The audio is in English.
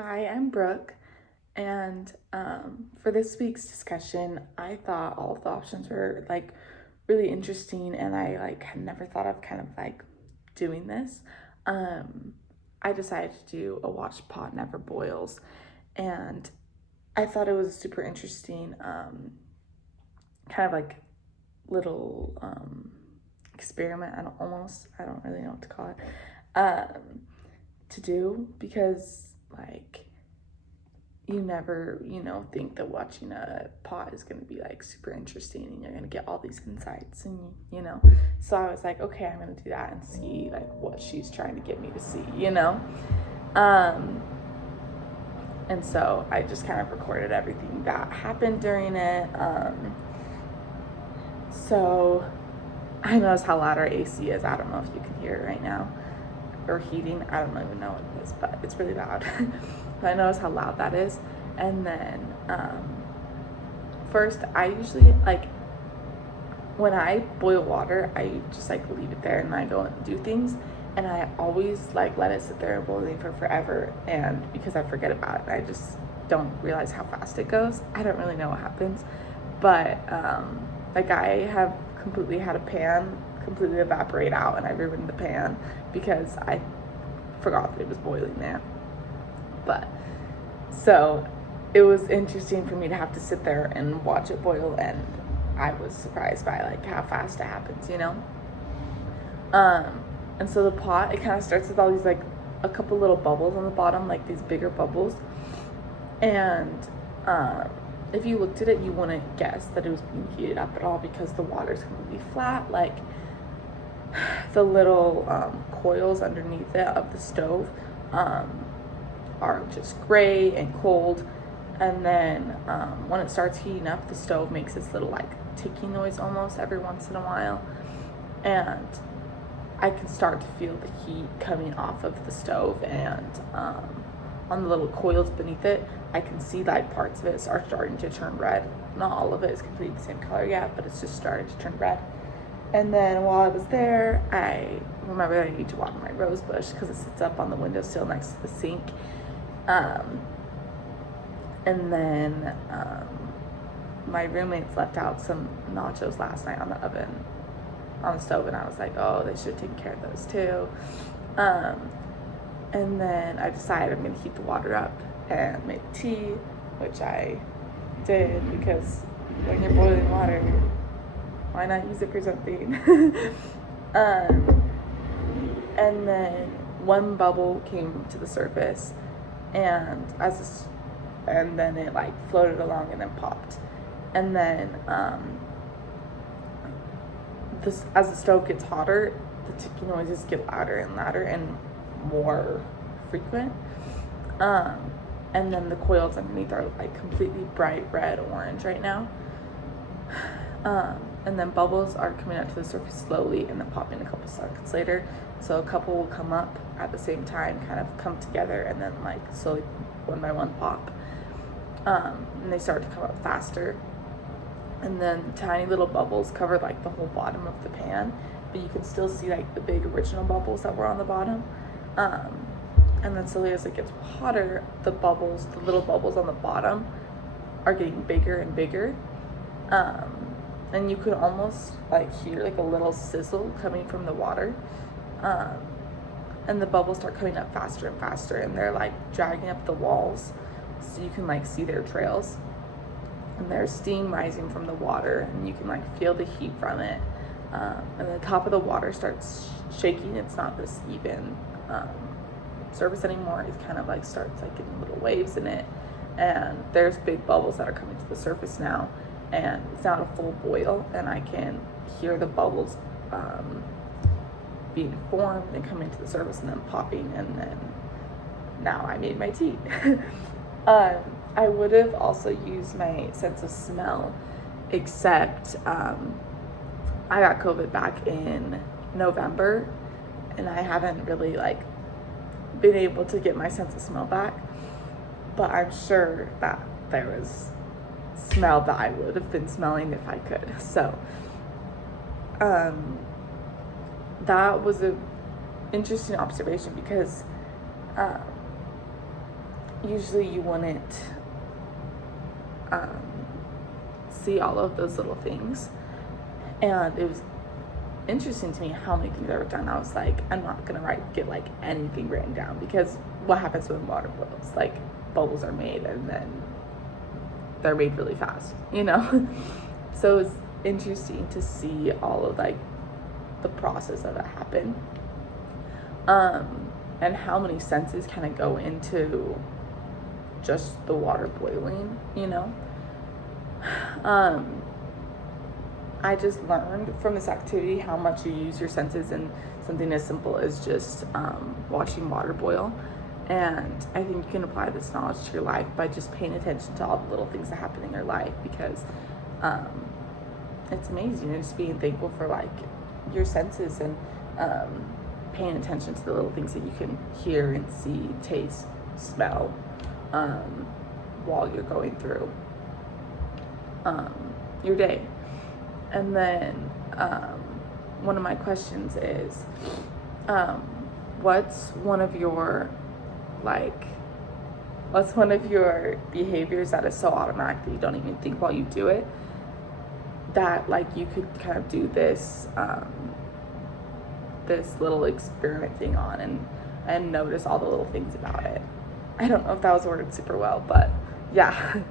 Hi, I'm Brooke, and for this week's discussion, I thought all of the options were really interesting, and I had never thought of kind of doing this. Um, I decided to do a watch pot never boils, and I thought it was a super interesting kind of little experiment. I don't really know what to call it. To do because you never, think that watching a pot is going to be super interesting and you're going to get all these insights and. So I was like, okay, I'm going to do that and see what she's trying to get me to see. Um, and so I just kind of recorded everything that happened during it. So I noticed how loud our AC is. I don't know if you can hear it right now. Or heating. I don't even know what it is, but it's really loud. But I notice how loud that is. And then first, I usually when I boil water, I just leave it there and I go and do things. And I always let it sit there boiling for forever. And because I forget about it, I just don't realize how fast it goes. I don't really know what happens, but I have completely had a pan completely evaporate out, and I ruined the pan because I forgot that it was boiling there. But so it was interesting for me to have to sit there and watch it boil, and I was surprised by how fast it happens. And so the pot, it kind of starts with all these a couple little bubbles on the bottom, these bigger bubbles, and if you looked at it, you wouldn't guess that it was being heated up at all because the water's completely flat. The little coils underneath it of the stove are just gray and cold. And then when it starts heating up, the stove makes this little ticking noise almost every once in a while. And I can start to feel the heat coming off of the stove, and on the little coils beneath it, I can see parts of it are starting to turn red. Not all of it is completely the same color yet, but it's just starting to turn red. And then while I was there, I remember that I need to water my rose bush because it sits up on the windowsill next to the sink. And then my roommates left out some nachos last night on the stove, and I was like, oh, they should have taken care of those too. And then I decided I'm going to heat the water up and make tea, which I did because when you're boiling water, why not use it for something? And then one bubble came to the surface, and then it floated along and then popped. And then as the stove gets hotter, the ticking noises get louder and louder and more frequent. And then the coils underneath are completely bright red orange right now. And then bubbles are coming up to the surface slowly and then popping a couple seconds later. So a couple will come up at the same time, kind of come together, and then slowly one by one pop. And they start to come up faster. And then tiny little bubbles cover the whole bottom of the pan, but you can still see the big original bubbles that were on the bottom. And then slowly as it gets hotter, the little bubbles on the bottom are getting bigger and bigger. And you could almost hear a little sizzle coming from the water. And the bubbles start coming up faster and faster, and they're dragging up the walls so you can see their trails. And there's steam rising from the water, and you can feel the heat from it. And the top of the water starts shaking. It's not this even surface anymore. It kind of starts getting little waves in it, and there's big bubbles that are coming to the surface now, and it's not a full boil, and I can hear the bubbles being formed and coming to the surface and then popping, and then now I made my tea. I would have also used my sense of smell, except I got COVID back in November, and I haven't really been able to get my sense of smell back. But I'm sure that there was smell that I would have been smelling if I could. So that was a interesting observation because usually you wouldn't see all of those little things. And it was interesting to me how many things I wrote down. I was like, I'm not gonna get like anything written down, because what happens when water boils? Like, bubbles are made and then they're made really fast, you know? So it's interesting to see all of like the process of it happen, and how many senses kind of go into just the water boiling, you know? I just learned from this activity how much you use your senses in something as simple as just watching water boil. And I think you can apply this knowledge to your life by just paying attention to all the little things that happen in your life, because it's amazing, and just being thankful for like your senses, and paying attention to the little things that you can hear and see, taste, smell, while you're going through your day. And then one of my questions is, what's one of your behaviors that is so automatic that you don't even think while you do it, that like you could kind of do this this little experiment thing on, and notice all the little things about it. I don't know if that was worded super well, but yeah.